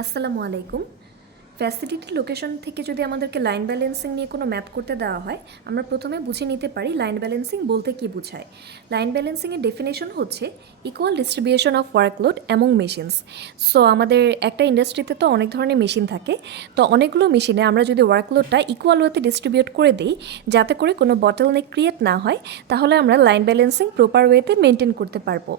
আসসালামু আলাইকুম। Facility location থেকে যদি আমাদেরকে লাইন ব্যালেন্সিং নিয়ে কোনো ম্যাথ করতে দেওয়া হয়, আমরা প্রথমে বুঝে নিতে পারি লাইন ব্যালেন্সিং বলতে কী বোঝায়। লাইন ব্যালেন্সিংয়ের ডেফিনেশন হচ্ছে equal distribution of workload among machines. So আমাদের একটা ইন্ডাস্ট্রিতে তো অনেক ধরনের মেশিন থাকে, তো অনেকগুলো মেশিনে আমরা যদি ওয়ার্কলোডটা ইকুয়াল ওয়েতে ডিস্ট্রিবিউট করে দিই যাতে করে কোনো বটলনেক ক্রিয়েট না হয়, তাহলে আমরা লাইন ব্যালেন্সিং প্রপার ওয়েতে মেনটেন করতে পারবো।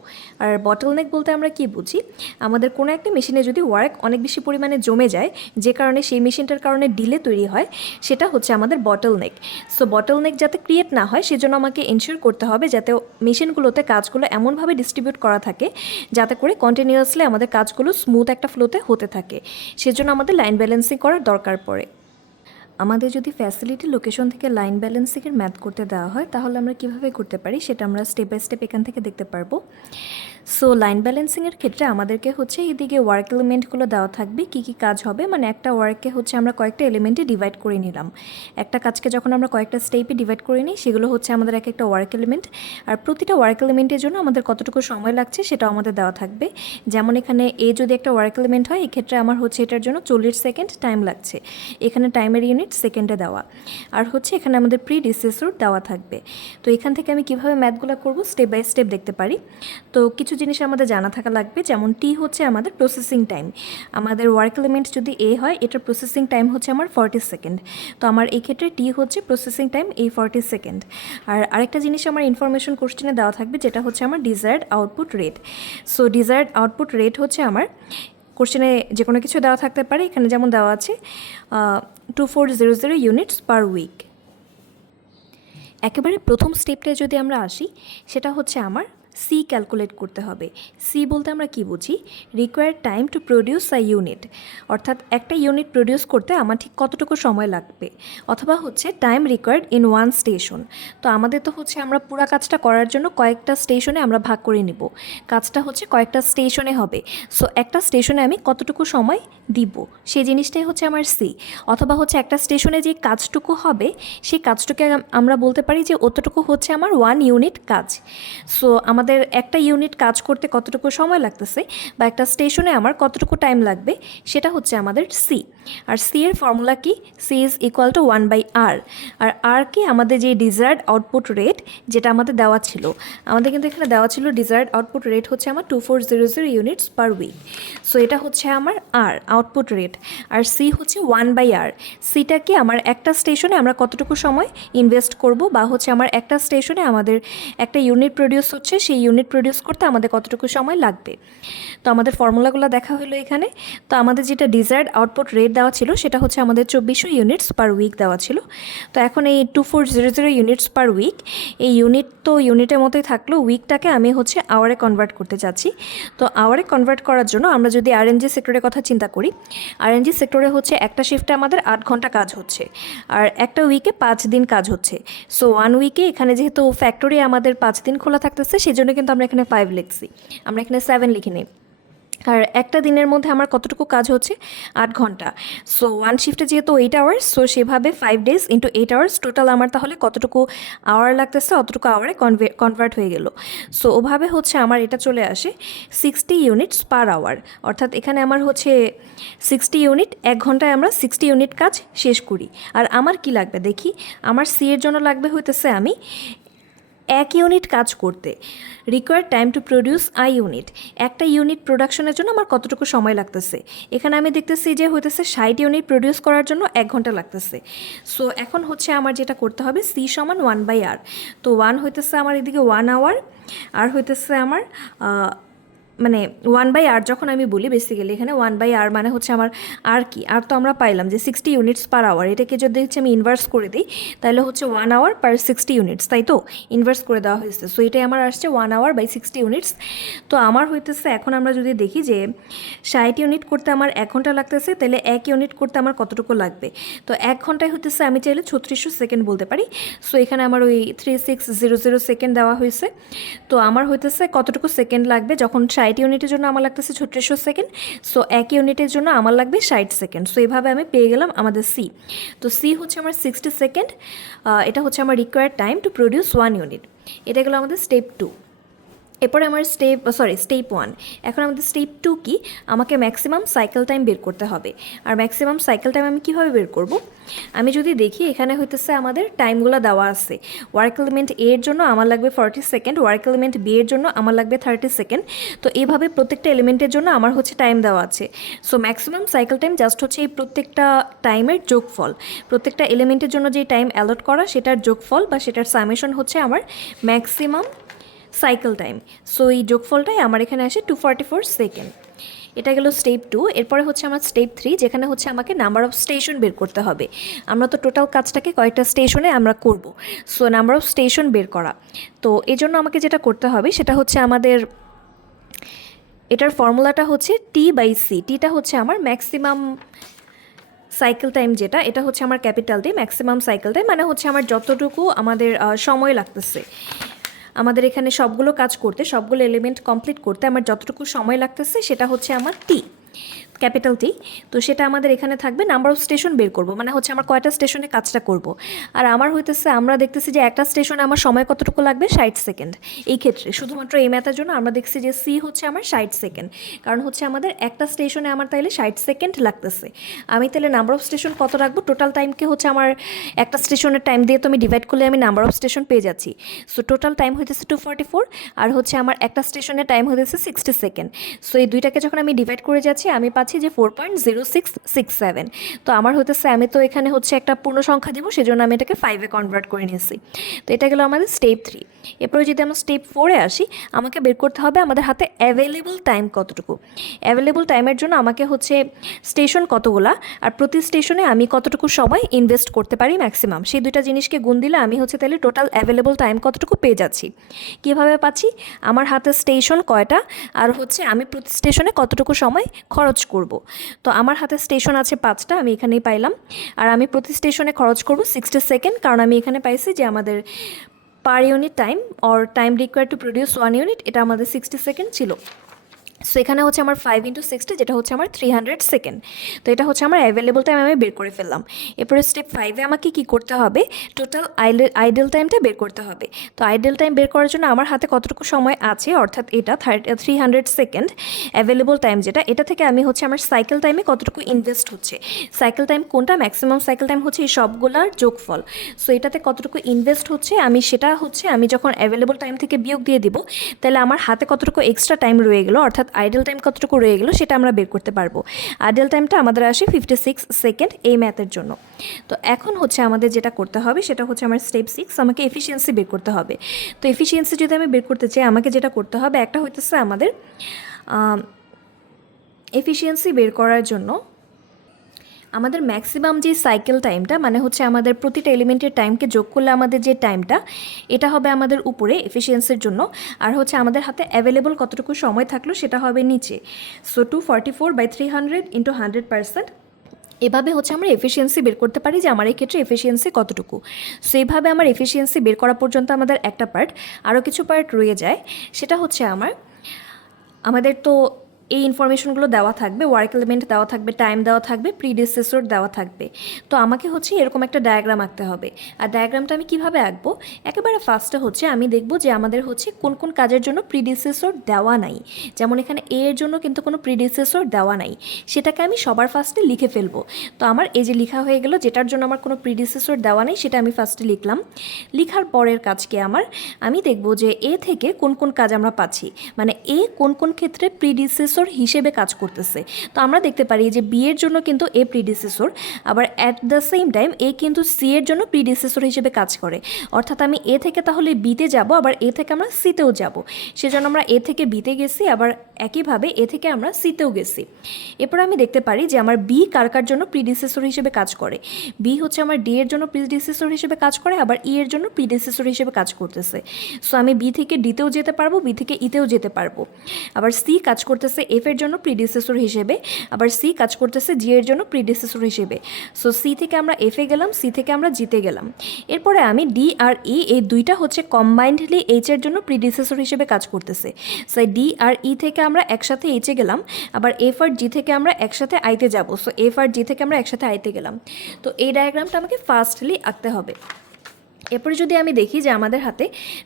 আর বটলনেক বলতে আমরা কী বুঝি, আমাদের কোনো একটা মেশিনে যদি ওয়ার্ক অনেক বেশি পরিমাণে জমে যায়, যে কারণে সেই মেশিনটার কারণে ডিলে তৈরি হয়, সেটা হচ্ছে আমাদের বটলনেক। সো বটলনেক যাতে ক্রিয়েট না হয় সেজন্য আমাকে এনশিওর করতে হবে যাতে মেশিনগুলোতে কাজগুলো এমনভাবে ডিস্ট্রিবিউট করা থাকে যাতে করে কন্টিনিউয়াসলি আমাদের কাজগুলো স্মুথ একটা ফ্লোতে হতে থাকে। সেজন্য আমাদের লাইন ব্যালেন্সিং করার দরকার পড়ে। আমাদের যদি ফ্যাসিলিটি লোকেশন থেকে লাইন ব্যালেন্সিংয়ের ম্যাথ করতে দেওয়া হয়, তাহলে আমরা কীভাবে করতে পারি সেটা আমরা স্টেপ বাই স্টেপ এখান থেকে দেখতে পারবো। সো লাইন ব্যালেন্সিংয়ের ক্ষেত্রে আমাদেরকে হচ্ছে এদিকে ওয়ার্ক এলিমেন্টগুলো দেওয়া থাকবে, কী কী কাজ হবে, মানে একটা ওয়ার্ককে হচ্ছে আমরা কয়েকটা এলিমেন্টে ডিভাইড করে নিলাম। একটা কাজকে যখন আমরা কয়েকটা স্টেপে ডিভাইড করে নিই, সেগুলো হচ্ছে আমাদের এক একটা ওয়ার্ক এলিমেন্ট। আর প্রতিটা ওয়ার্ক এলিমেন্টের জন্য আমাদের কতটুকু সময় লাগছে সেটাও আমাদের দেওয়া থাকবে। যেমন এখানে যদি একটা ওয়ার্ক এলিমেন্ট হয়, এক্ষেত্রে আমার হচ্ছে এটার জন্য 40 সেকেন্ড টাইম লাগছে। এখানে টাইমের ইউনিট সেকেন্ডে দেওয়া। আর হচ্ছে এখানে আমাদের প্রিডিসেসর দেওয়া থাকবে। তো এখান থেকে আমি কীভাবে ম্যাথগুলো করব স্টেপ বাই স্টেপ দেখতে পারি। তো কিছু জিনিস আমাদের জানা থাকা লাগবে, যেমন টি হচ্ছে আমাদের প্রসেসিং টাইম। আমাদের ওয়ার্ক এলিমেন্ট যদি এ হয়, এটার প্রসেসিং টাইম হচ্ছে আমার 40 সেকেন্ড। তো আমার এই ক্ষেত্রে টি হচ্ছে প্রসেসিং টাইম এই 40 সেকেন্ড। আর আরেকটা জিনিস আমার ইনফরমেশন কোশ্চেনে দেওয়া থাকবে, যেটা হচ্ছে আমার desired output rate. So desired output rate হচ্ছে আমার কোশ্চেনে যে কোনো কিছু দেওয়া থাকতে পারে। এখানে যেমন দেওয়া আছে 2400 ইউনিটস পার উইক। একেবারে প্রথম স্টেপটায় যদি আমরা আসি, সেটা হচ্ছে আমার সি ক্যালকুলেট করতে হবে। সি বলতে আমরা কি বুঝি, required time to produce a unit, অর্থাৎ একটা ইউনিট প্রডিউস করতে আমার ঠিক কতটুকু সময় লাগবে, অথবা হচ্ছে time required in one station. তো আমাদের তো হচ্ছে আমরা পুরো কাজটা করার জন্য কয়েকটা স্টেশনে আমরা ভাগ করে নিব। কাজটা হচ্ছে কয়েকটা স্টেশনে হবে। সো একটা স্টেশনে আমি কতটুকু সময় দিব, সেই জিনিসটাই হচ্ছে আমার সি। অথবা হচ্ছে একটা স্টেশনে যে কাজটুকু হবে, সেই কাজটুকে আমরা বলতে পারি যে অতটুকু হচ্ছে আমার 1 ইউনিট কাজ। সো আমাদের একটা ইউনিট কাজ করতে কতটুকু সময় লাগতেছে বা একটা স্টেশনে আমার কতটুকু টাইম লাগবে, সেটা হচ্ছে আমাদের সি। আর সি এর ফর্মুলা কি, C is equal to 1/r। আর আর কি, আমাদের যে ডিজায়ার্ড আউটপুট রেট যেটা আমাদের দেওয়া ছিল, আমাদের কিন্তু এখানে দেওয়া ছিল ডিজায়ার্ড আউটপুট রেট হচ্ছে আমার 2400 ইউনিটস পার উইক। সো এটা হচ্ছে আমার আর আউটপুট রেট। আর সি হচ্ছে 1/r। সিটা কি, আমার একটা স্টেশনে আমরা কতটুকু সময় ইনভেস্ট করব, বা হচ্ছে আমার একটা স্টেশনে আমাদের একটা ইউনিট প্রডিউস হচ্ছে, সেই ইউনিট প্রডিউস করতে আমাদের কতটুকু সময় লাগবে। তো আমাদের ফর্মুলাগুলো দেখা হলো এখানে। তো আমাদের যেটা ডিজায়ার্ড আউটপুট রেট দেওয়া ছিল, সেটা হচ্ছে আমাদের 2400 ইউনিটস পার উইক দেওয়া ছিল। তো এখন এই 2400 ইউনিটস পার উইক, এই ইউনিট তো ইউনিটের মতোই থাকলো, উইকটাকে আমি হচ্ছে আওয়ারে কনভার্ট করতে চাচ্ছি। তো আওয়ারে কনভার্ট করার জন্য আমরা যদি আরএনজি সেক্টরের কথা চিন্তা করি, আরএনজি সেক্টরে হচ্ছে একটা শিফটে আমাদের 8 ঘন্টা কাজ হচ্ছে, আর একটা উইকে 5 দিন কাজ হচ্ছে। সো 1 উইকে এখানে যেহেতু ফ্যাক্টরি আমাদের 5 দিন খোলা থাকতেছে, সেজন্য কিন্তু আমরা এখানে 5 লিখছি, আমরা এখানে 7 লিখি নেই। আর একটা দিনের মধ্যে আমার কতটুকু কাজ হচ্ছে, 8 ঘন্টা। সো 1 শিফটে যেহেতু 8 আওয়ার্স, সো সেভাবে 5 ডেজ ইন্টু 8 আওয়ার্স, টোটাল আমার তাহলে কতটুকু আওয়ার লাগতেছে, অতটুকু আওয়ারে কনভার্ট হয়ে গেল। সো ওভাবে হচ্ছে আমার এটা চলে আসে 60 ইউনিটস পার আওয়ার। অর্থাৎ এখানে আমার হচ্ছে 60 ইউনিট, 1 ঘন্টায় আমরা 60 ইউনিট কাজ শেষ করি। আর আমার কি লাগবে দেখি, আমার সি এর জন্য লাগবে হইতেছে আমি 1 ইউনিট কাজ করতে required time to produce I unit. একটা ইউনিট প্রোডাকশনের জন্য আমার কতটুকু সময় লাগতেছে, এখানে আমি দেখতেছি যে হইতেছে 60 ইউনিট প্রডিউস করার জন্য 1 ঘন্টা লাগতেছে। সো এখন হচ্ছে আমার যেটা করতে হবে, সি সমান 1/r। তো 1 হইতেছে আমার এদিকে 1 আওয়ার, আর হইতেছে আমার মানে 1/r যখন আমি বলি, বেসিক্যালি এখানে 1/r মানে হচ্ছে আমার আর কি, আর তো আমরা পাইলাম যে 60 ইউনিটস পার আওয়ার। এটাকে যদি হচ্ছে আমি ইনভার্স করে দিই, তাহলে হচ্ছে 1 আওয়ার পার 60 ইউনিটস, তাই তো ইনভার্স করে দেওয়া হয়েছে। সো এটাই আমার আসছে 1 আওয়ার বাই 60 ইউনিটস। তো আমার হইতেছে, এখন আমরা যদি দেখি যে 60 ইউনিট করতে আমার 1 ঘন্টা লাগতেছে, তাহলে 1 ইউনিট করতে আমার কতটুকু লাগবে। তো 1 ঘন্টায় হইতেছে আমি চাইলে 3600 সেকেন্ড বলতে পারি। সো এখানে আমার ওই 3600 সেকেন্ড দেওয়া হয়েছে। তো আমার হইতেছে কতটুকু সেকেন্ড লাগবে, যখন 60 ইউনিটের জন্য আমার লাগতেছে 3600 সেকেন্ড, সো 1 ইউনিটের জন্য আমার লাগবে 60 সেকেন্ড। সো এভাবে আমি পেয়ে গেলাম আমাদের সি। তো সি হচ্ছে আমার 60 সেকেন্ড, এটা হচ্ছে আমার required time to produce 1 unit. এটা গেলো আমাদের স্টেপ 2। এরপরে আমার স্টেপ 1। এখন আমাদের স্টেপ 2 কি, আমাকে ম্যাক্সিমাম সাইকেল টাইম বের করতে হবে। আর ম্যাক্সিমাম সাইকেল টাইম আমি কীভাবে বের করব, আমি যদি দেখি এখানে হইতেছে আমাদের টাইমগুলো দেওয়া আছে। ওয়ার্ক এলিমেন্ট এ এর জন্য আমার লাগবে 40 সেকেন্ড, ওয়ার্ক এলিমেন্ট বি এর জন্য আমার লাগবে 30 সেকেন্ড। তো এইভাবে প্রত্যেকটা এলিমেন্টের জন্য আমার হচ্ছে টাইম দেওয়া আছে। So maximum cycle time just হচ্ছে এই প্রত্যেকটা টাইমের যোগফল, প্রত্যেকটা এলিমেন্টের জন্য যে টাইম অ্যালট করা সেটার যোগফল বা সেটার সামেশন হচ্ছে আমার ম্যাক্সিমাম সাইকেল টাইম। সো এই যোগফলটাই আমার এখানে আসে 244 সেকেন্ড। এটা গেল স্টেপ 2। এরপরে হচ্ছে আমার স্টেপ 3, যেখানে হচ্ছে আমাকে নাম্বার অফ স্টেশন বের করতে হবে। আমরা তো টোটাল কাজটাকে কয়েকটা স্টেশনে আমরা করব, সো নাম্বার অফ স্টেশন বের করা। তো এই জন্য আমাকে যেটা করতে হবে সেটা হচ্ছে আমাদের এটার ফর্মুলাটা হচ্ছে T/C। টিটা হচ্ছে আমার ম্যাক্সিমাম সাইকেল টাইম, যেটা এটা হচ্ছে আমার capital T, maximum cycle time মানে হচ্ছে আমার যতটুকু আমাদের সময় লাগতেছে আমাদের এখানে সবগুলো কাজ করতে, সবগুলো এলিমেন্ট কমপ্লিট করতে আমার যতটুকু সময় লাগতেছে সেটা হচ্ছে আমার টি, ক্যাপিটাল টি। তো সেটা আমাদের এখানে থাকবে। নাম্বার অফ স্টেশন বের করব মানে হচ্ছে আমার কয়টা স্টেশনে কাজটা করব। আর আমার হইতেছে, আমরা দেখতেছি যে একটা স্টেশনে আমার সময় কতটুকু লাগবে, 60 সেকেন্ড। এই ক্ষেত্রে শুধুমাত্র এই ম্যাথের জন্য আমরা দেখছি যে সি হচ্ছে আমার 60 সেকেন্ড, কারণ হচ্ছে আমাদের একটা স্টেশনে আমার তাইলে 60 সেকেন্ড লাগতেছে। আমি তাহলে নাম্বার অফ স্টেশন কত রাখবো, টোটাল টাইমকে হচ্ছে আমার একটা স্টেশনের টাইম দিয়ে তো আমি ডিভাইড করলে আমি নাম্বার অফ স্টেশন পেয়ে যাচ্ছি। সো টোটাল টাইম হইতেছে 244, আর হচ্ছে আমার একটা স্টেশনের টাইম হইতেছে 60 সেকেন্ড। সো এই দুইটাকে যখন আমি ডিভাইড করে যাচ্ছি আমি পাচ্ছি যে 4.0667। তো আমার হইতেছে, আমি তো এখানে হচ্ছে একটা পূর্ণ সংখ্যা দিব, সেজন্য আমি এটাকে 5-এ কনভার্ট করে নিয়েছি। তো এটা গেল আমাদের স্টেপ 3। এরপরে যদি আমরা স্টেপ 4-এ আসি, আমাকে বের করতে হবে আমাদের হাতে অ্যাভেলেবল টাইম কতটুকু। অ্যাভেলেবল টাইমের জন্য আমাকে হচ্ছে স্টেশন কতগুলা আর প্রতি স্টেশনে আমি কতটুকু সময় ইনভেস্ট করতে পারি ম্যাক্সিমাম, সেই দুইটা জিনিসকে গুণ দিলে আমি হচ্ছে তাহলে টোটাল অ্যাভেলেবল টাইম কতটুকু পেয়ে যাচ্ছি। কীভাবে পাচ্ছি, আমার হাতে স্টেশন কয়টা আর হচ্ছে আমি প্রতি স্টেশনে কতটুকু সময় খরচ করব। তো আমার হাতে স্টেশন আছে 5টা, আমি এখানেই পাইলাম। আর আমি প্রতি স্টেশনে খরচ করব 60 সেকেন্ড, কারণ আমি এখানে পাইছি যে আমাদের per unit time or time required to produce 1 unit, এটা আমাদের 60 সেকেন্ড ছিল। সো এখানে হচ্ছে আমার 5 × 60, যেটা হচ্ছে আমার 300 সেকেন্ড। তো এটা হচ্ছে আমার অ্যাভেলেবল টাইম আমি বের করে ফেললাম। এরপরে স্টেপ 5-এ আমাকে কী করতে হবে, টোটাল আইডল টাইমটা বের করতে হবে। তো আইডল টাইম বের করার জন্য আমার হাতে কতটুকু সময় আছে, অর্থাৎ এটা 300 সেকেন্ড অ্যাভেলেবল টাইম যেটা, এটা থেকে আমি হচ্ছে আমার সাইকেল টাইমে কতটুকু ইনভেস্ট হচ্ছে। সাইকেল টাইম কোনটা, ম্যাক্সিমাম সাইকেল টাইম হচ্ছে এই সবগুলার যোগফল। সো এটাতে কতটুকু ইনভেস্ট হচ্ছে আমি সেটা হচ্ছে আমি যখন অ্যাভেলেবল টাইম থেকে বিয়োগ দিয়ে দিব, তাহলে আমার হাতে কতটুকু এক্সট্রা টাইম রয়ে গেলো, অর্থাৎ আইডল টাইম কতটুকু রয়ে গেলো সেটা আমরা বের করতে পারবো। আইডল টাইমটা আমাদের আসে 56 সেকেন্ড এই ম্যাথের জন্য। তো এখন হচ্ছে আমাদের যেটা করতে হবে সেটা হচ্ছে আমার স্টেপ 6, আমাকে এফিসিয়েন্সি বের করতে হবে। তো এফিসিয়েন্সি যদি আমি বের করতে চাই, আমাকে যেটা করতে হবে, একটা হইতেছে আমাদের এফিসিয়েন্সি বের করার জন্য আমাদের ম্যাক্সিমাম যে সাইকেল টাইমটা মানে হচ্ছে আমাদের প্রতিটা এলিমেন্টের টাইমকে যোগ করলে আমাদের যে টাইমটা, এটা হবে আমাদের উপরে এফিসিয়েন্সির জন্য। আর হচ্ছে আমাদের হাতে অ্যাভেলেবল কতটুকু সময় থাকলো সেটা হবে নিচে। সো 244/300 × 100%। এভাবে হচ্ছে আমরা এফিসিয়েন্সি বের করতে পারি যে আমার এই ক্ষেত্রে এফিসিয়েন্সি কতটুকু। সো এইভাবে আমার এফিসিয়েন্সি বের করা পর্যন্ত আমাদের একটা পার্ট, আরও কিছু পার্ট রয়ে যায়। সেটা হচ্ছে আমাদের তো এই ইনফরমেশনগুলো দেওয়া থাকবে, ওয়ার্ক এলিমেন্ট দেওয়া থাকবে, টাইম দেওয়া থাকবে, প্রিডিসেসর দেওয়া থাকবে। তো আমাকে হচ্ছে এরকম একটা ডায়াগ্রাম আঁকতে হবে। আর ডায়াগ্রামটা আমি কিভাবে আঁকবো, একেবারে ফার্স্টে হচ্ছে আমি দেখব যে আমাদের হচ্ছে কোন কোন কাজের জন্য প্রিডিসেসর দেওয়া নাই। যেমন এখানে এ এর জন্য কিন্তু কোনো প্রিডিসেসর দেওয়া নাই, সেটাকে আমি সবার ফার্স্টে লিখে ফেলবো। তো আমার এই যে লেখা হয়ে গেল, যেটার জন্য আমার কোনো প্রিডিসেসর দেওয়া নেই সেটা আমি ফার্স্টে লিখলাম। লিখার পরের কাজকে আমি দেখব যে এ থেকে কোন কোন কাজ আমরা পাচ্ছি, মানে এ কোন কোন ক্ষেত্রে প্রিডিসেসর হিসেবে কাজ করতেছে। তো আমরা দেখতে পারি যে বি এর জন্য কিন্তু এ প্রিডিসেসর, আবার অ্যাট দ্য সেম টাইম এ কিন্তু সি এর জন্য প্রিডিসেসর হিসেবে কাজ করে। অর্থাৎ আমি এ থেকে তাহলে বিতে যাব, আবার এ থেকে আমরা সিতেও যাব। সেজন্য আমরা এ থেকে বিতে গেছি, আবার একইভাবে এ থেকে আমরা সিতেও গেছি। এরপর আমি দেখতে পারি যে আমার বি কার কার জন্য প্রিডিসেসর হিসেবে কাজ করে। বি হচ্ছে আমার ডি এর জন্য প্রিডিসেসর হিসেবে কাজ করে, আবার ই এর জন্য প্রিডিসেসর হিসেবে কাজ করতেছে। সো আমি বি থেকে ডিতেও যেতে পারবো, বি থেকে ইতেও যেতে পারবো। আবার সি কাজ করতেছে এফ এর জন্য প্রিডিসেসর হিসেবে, আবার সি কাজ করতেছে জি এর জন্য প্রিডিসেসর হিসেবে। সো সি থেকে আমরা এফ এ গেলাম, সি থেকে আমরা জিতে গেলাম। এরপরে আমি ডি আর ই এই দুইটা হচ্ছে কম্বাইন্ডলি এইচ এর জন্য প্রিডিসেসর হিসেবে কাজ করতেছে। সো ডি আর ই থেকে আমরা একসাথে এইচে গেলাম, আবার এফ আর জি থেকে আমরা একসাথে আইতে যাব। সো এফ আর জি থেকে আমরা একসাথে আইতে গেলাম। তো এই ডায়াগ্রামটা আমাকে ফার্স্টলি আঁকতে হবে। এরপরে যদি আমি দেখি যে আমাদের হাতে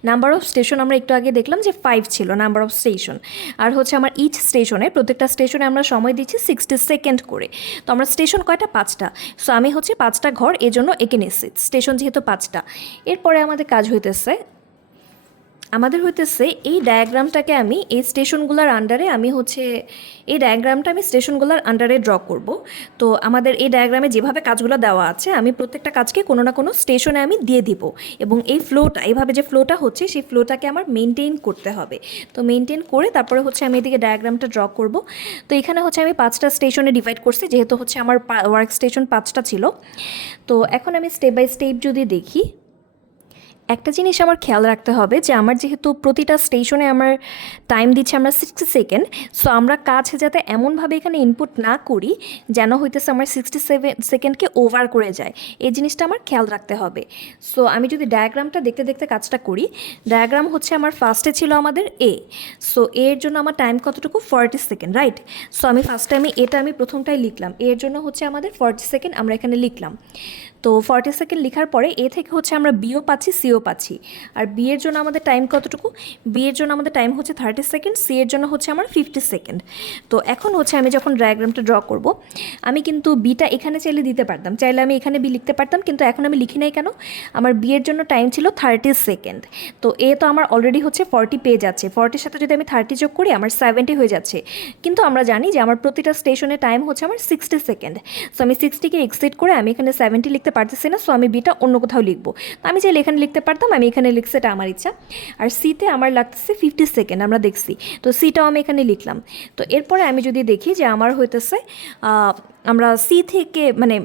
নাম্বার অফ স্টেশন আমরা একটু আগে দেখলাম যে 5 ছিল নাম্বার অফ স্টেশন, আর হচ্ছে আমার ইচ স্টেশনে প্রত্যেকটা স্টেশনে আমরা সময় দিচ্ছি 60 সেকেন্ড করে। তো আমরা স্টেশন কয়টা? 5টা। সো আমি হচ্ছে 5টা ঘর এজন্য এঁকে নিচ্ছি, স্টেশন যেহেতু 5টা। এরপরে আমাদের কাজ হইতেছে এই ডায়াগ্রামটাকে আমি এই স্টেশনগুলোর আন্ডারে এই ডায়াগ্রামটা আমি স্টেশনগুলোর আন্ডারে ড্র করব। তো আমাদের এই ডায়াগ্রামে যেভাবে কাজগুলো দেওয়া আছে আমি প্রত্যেকটা কাজকে কোনো না কোনো স্টেশনে আমি দিয়ে দিব, এবং এই ফ্লোটা এইভাবে যে ফ্লোটা হচ্ছে সেই ফ্লোটাকে আমার মেনটেন করতে হবে। তো মেনটেন করে তারপরে হচ্ছে আমি এদিকে ডায়াগ্রামটা ড্র করব। তো এখানে হচ্ছে আমি 5টা স্টেশনে ডিভাইড করছি, যেহেতু হচ্ছে আমার ওয়ার্ক স্টেশন 5টা ছিল। তো এখন আমি স্টেপ বাই স্টেপ যদি দেখি, একটা জিনিস আমার খেয়াল রাখতে হবে যে আমার যেহেতু প্রতিটা স্টেশনে আমার টাইম দিচ্ছে আমরা 60 সেকেন্ড, সো আমরা কাজ যাতে এমনভাবে এখানে ইনপুট না করি যেন হইতেছে আমার 67 সেকেন্ডকে ওভার করে যায়, এই জিনিসটা আমার খেয়াল রাখতে হবে। সো আমি যদি ডায়াগ্রামটা দেখতে দেখতে কাজটা করি, ডায়াগ্রাম হচ্ছে আমার ফার্স্টে ছিল আমাদের এ। সো এর জন্য আমার টাইম কতটুকু? 40 সেকেন্ড, রাইট? সো আমি ফার্স্টে আমি প্রথমটাই লিখলাম, এর জন্য হচ্ছে আমাদের 40 সেকেন্ড আমরা এখানে লিখলাম। তো 40 সেকেন্ড লেখার পরে এ থেকে হচ্ছে আমরা বিও পাচ্ছি, সিও পাচ্ছি। আর বি এর জন্য আমাদের টাইম কতটুকু? বি এর জন্য আমাদের টাইম হচ্ছে 30 সেকেন্ড, সি এর জন্য হচ্ছে আমার 50 সেকেন্ড। তো এখন হচ্ছে আমি যখন ডায়াগ্রামটা ড্র করব, আমি কিন্তু বিটা এখানে চাইলে দিতে পারতাম, চাইলে আমি এখানে বি লিখতে পারতাম, কিন্তু এখন আমি লিখি নাই কেন? আমার বি এর জন্য টাইম ছিল 30 সেকেন্ড। তো এ তো আমার অলরেডি হচ্ছে 40 পেয়ে যাচ্ছে, 40-র সাথে যদি আমি 30 যোগ করি আমার 70 হয়ে যাচ্ছে। কিন্তু আমরা জানি যে আমার প্রতিটা স্টেশনে টাইম হচ্ছে আমার 60 সেকেন্ড। সো আমি 60কে এক্সিট করে আমি এখানে 70 লিখতে পারতেছি না, সো আমি বিটা অন্য কোথাও লিখবো। তো আমি চাইলে এখানে লিখতে পারতাম, আমি এখানে লিখছি, এটা আমার ইচ্ছা। আর সিতে আমার লাগতেছে 50 সেকেন্ড, আমরা দেখছি, তো সিটাও আমি এখানে লিখলাম। তো এরপরে আমি যদি দেখি যে আমার হইতেছে আমরা সি থেকে মানে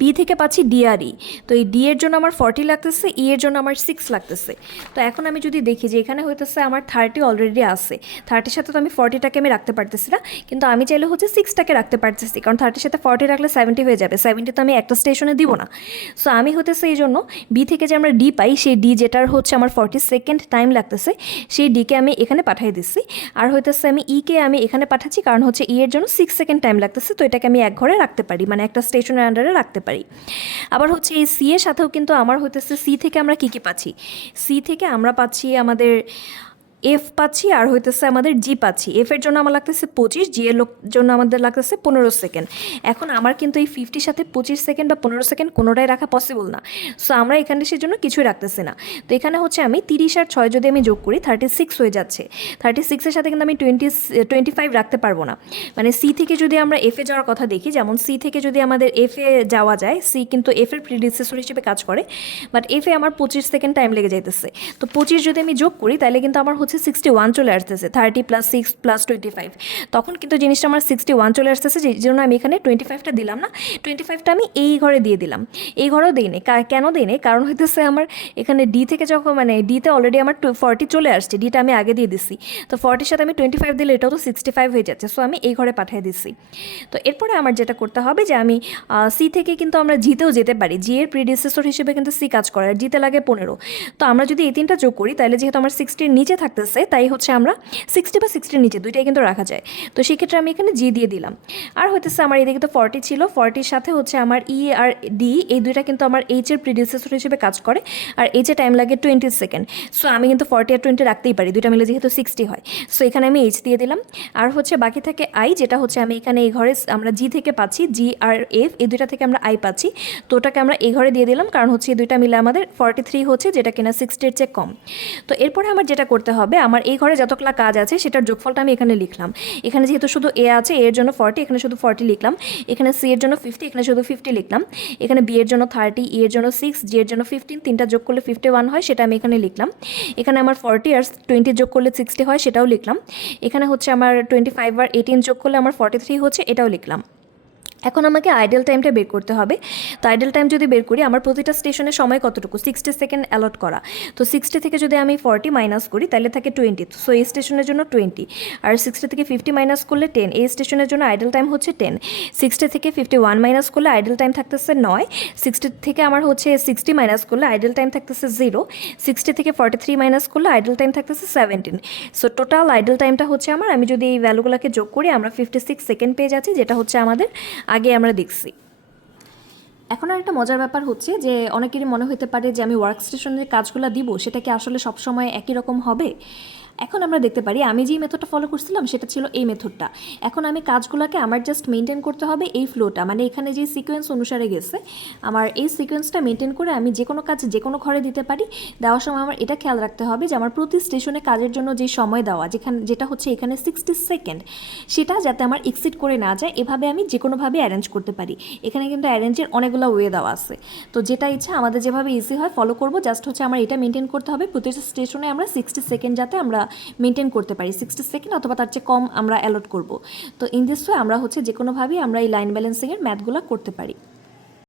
বি থেকে পাচ্ছি ডিআরই, তো এই ডি এর জন্য আমার 40 লাগতেছে, ই এর জন্য আমার 6 লাগতেছে। তো এখন আমি যদি দেখি যে এখানে হইতেছে আমার 30 অলরেডি আছে, 30-র সাথে তো আমি 40টাকে আমি রাখতে পারতেছি না, কিন্তু আমি চাইলে হচ্ছে 6টাকে রাখতে পারতেছি, কারণ 30-র সাথে 40 রাখলে 70 হয়ে যাবে, 70 তো আমি একটা স্টেশনে দিব না। সো আমি হতেছে এই জন্য বি থেকে যে আমরা ডি পাই, সেই ডি যেটার হচ্ছে আমার 40 সেকেন্ড টাইম লাগতেছে, সেই ডিকে আমি এখানে পাঠিয়ে দিচ্ছি। আর হইতেছে আমি ইকে আমি এখানে পাঠাচ্ছি, কারণ হচ্ছে ই এর জন্য 6 সেকেন্ড টাইম লাগতেছে, তো এটাকে আমি এক ঘরে রাখতে পারি, মানে একটা স্টেশনের আন্ডারে রাখতে পারি। আবার হচ্ছে এই সি এর সাথেও কিন্তু আমার হইতেছে সি থেকে আমরা কী কী পাচ্ছি? সি থেকে আমরা পাচ্ছি আমাদের এফ পাচ্ছি, আর হইতেছে আমাদের জি পাচ্ছি। এফ এর জন্য আমার লাগতেছে 25, জি এর জন্য আমাদের লাগতেছে 15 সেকেন্ড। এখন আমার কিন্তু এই 50-র সাথে 25 সেকেন্ড বা 15 সেকেন্ড কোনোটাই রাখা পসিবল না, সো আমরা এখানে সেজন্য কিছুই রাখতেছি না। তো এখানে হচ্ছে আমি 30 আর 6 যদি আমি যোগ করি 36 হয়ে যাচ্ছে। 36-এর সাথে কিন্তু আমি 25 রাখতে পারবো না। মানে সি থেকে যদি আমরা এফে যাওয়ার কথা দেখি, যেমন সি থেকে যদি আমাদের এফে যাওয়া যায়, সি কিন্তু এফের প্রিডিসেসর হিসেবে কাজ করে, বাট এফে আমার 25 সেকেন্ড টাইম লেগে যাইতেছে। তো 25 যদি আমি যোগ করি তাহলে কিন্তু আমার হচ্ছে 61 চলে আসতেছে, 30 + 6 + 25, তখন কিন্তু জিনিসটা আমার 61 চলে আসতেছে, যে জন্য আমি এখানে 25টা দিলাম না, 25টা আমি এই ঘরে দিয়ে দিলাম। এই ঘরেও দিই নি, কেন দিই নি? কারণ হইতেছে আমার এখানে ডি থেকে যখন মানে ডিতে অলরেডি আমার 40 চলে আসছে, ডিটা আমি আগে দিয়ে দিচ্ছি, তো 40-র সাথে আমি 25 দিলে এটাও তো 65 হয়ে যাচ্ছে, সো আমি এই ঘরে পাঠিয়ে দিচ্ছি। তো এরপরে আমার যেটা করতে হবে যে আমি সি থেকে কিন্তু আমরা জিতেও যেতে পারি, জি এর প্রিডিসেসর হিসেবে কিন্তু সি কাজ করে, আর জিতে লাগে 15। তো আমরা যদি এই 3টা যোগ করি তাহলে যেহেতু আমার 60-র নিচে থাকতেছে, তাই হচ্ছে আমরা 60 বা 60-র নিচে দুইটাই কিন্তু রাখা যায়, তো সেক্ষেত্রে আমি এখানে জি দিয়ে দিলাম। আর হইতেছে আমার এদিকে তো 40 ছিল, 40-র সাথে হচ্ছে আমার ই আর ডি, এই দুইটা কিন্তু আমার এইচ এর প্রিডিসেসর হিসেবে কাজ করে, আর এইচে টাইম লাগে 20 সেকেন্ড। সো আমি কিন্তু 40 আর 20 রাখতেই পারি, দুইটা মিলে যেহেতু 60 হয়, সো এখানে আমি এইচ দিয়ে দিলাম। আর হচ্ছে বাকি থাকে আই, যেটা হচ্ছে আমি এখানে এই ঘরে আমরা জি থেকে পাচ্ছি, জি আর এফ এই দুইটা থেকে আমরা আই পাচ্ছি, তো ওটাকে আমরা এই ঘরে দিয়ে দিলাম, কারণ হচ্ছে এই দুইটা মিলে আমাদের 43 হচ্ছে, যেটা কিনা 60-এর চেয়ে কম। তো এরপরে আমার যেটা করতে হবে, আমার এই ঘরে যতগুলা কাজ আছে সেটার যোগফলটা আমি এখানে লিখলাম। এখানে যেহেতু শুধু এ আছে, এর জন্য 40, এখানে শুধু 40 লিখলাম। এখানে সি এর জন্য 50, এখানে শুধু 50 লিখলাম। এখানে বি এর জন্য 30, ই এর জন্য 6, জি এর জন্য 15, তিনটা যোগ করলে 51 হয়, সেটা আমি এখানে লিখলাম। এখানে আমার 40 আর 20 যোগ করলে 60 হয়, সেটাও লিখলাম। এখানে হচ্ছে আমার 25 আর 18 যোগ করলে আমার 43 হচ্ছে, এটাও লিখলাম। এখন আমাকে আইডেল টাইমটা বের করতে হবে। তো আইডেল টাইম যদি বের করি, আমার প্রতিটা স্টেশনের সময় কতটুকু? 60 সেকেন্ড অ্যালট করা। তো 60 থেকে যদি আমি 40 মাইনাস করি তাহলে থাকে 20, সো এই স্টেশনের জন্য 20। আর 60 থেকে 50 মাইনাস করলে 10, এই স্টেশনের জন্য আইডেল টাইম হচ্ছে 10। 60 থেকে 51 মাইনাস করলে আইডেল টাইম থাকতেছে 9। 60 থেকে আমার হচ্ছে 60 মাইনাস করলে আইডেল টাইম থাকতেছে 0। 60 থেকে 43 মাইনাস করলে আইডেল টাইম থাকতেছে 17। সো টোটাল আইডেল টাইমটা হচ্ছে আমার, আমি যদি এই ভ্যালুগুলোকে যোগ করি আমরা 56 সেকেন্ড পেয়ে যাচ্ছি, যেটা হচ্ছে আমাদের আগে আমরা দেখছি। এখন আর একটা মজার ব্যাপার হচ্ছে যে অনেকেরই মনে হতে পারে যে আমি ওয়ার্ক স্টেশনের কাজগুলো দিব সেটা কি আসলে সবসময় একই রকম হবে। এখন আমরা দেখতে পারি আমি যেই মেথডটা ফলো করছিলাম সেটা ছিল এই মেথডটা। এখন আমি কাজগুলোকে আমার জাস্ট মেনটেন করতে হবে এই ফ্লোটা, মানে এখানে যে সিকোয়েন্স অনুসারে গেছে আমার এই সিকোয়েন্সটা মেনটেন করে আমি যে কোনো কাজ যে কোনো ঘরে দিতে পারি। দেওয়ার সময় আমার এটা খেয়াল রাখতে হবে যে আমার প্রতি স্টেশনে কাজের জন্য যে সময় দেওয়া যেটা হচ্ছে এখানে 60 সেকেন্ড, সেটা যাতে আমার এক্সিড করে না যায়, এভাবে আমি যে কোনোভাবে অ্যারেঞ্জ করতে পারি। এখানে কিন্তু অ্যারেঞ্জের অনেকগুলো ওয়ে দেওয়া আছে, তো যেটা ইচ্ছা আমাদের যেভাবে ইজি হয় ফলো করব। জাস্ট হচ্ছে আমার এটা মেনটেন করতে হবে প্রতিটা স্টেশনে আমরা 60 সেকেন্ড যাতে আমরা মেনটেন করতে পারি, 60 সেকেন্ড অথবা তার চেয়ে কম আমরা অ্যালট করব। তো ইন দিস ওয়ে আমরা হচ্ছে যে কোনোভাবেই আমরা এই লাইন ব্যালেন্সিংয়ের ম্যাথগুলো করতে পারি।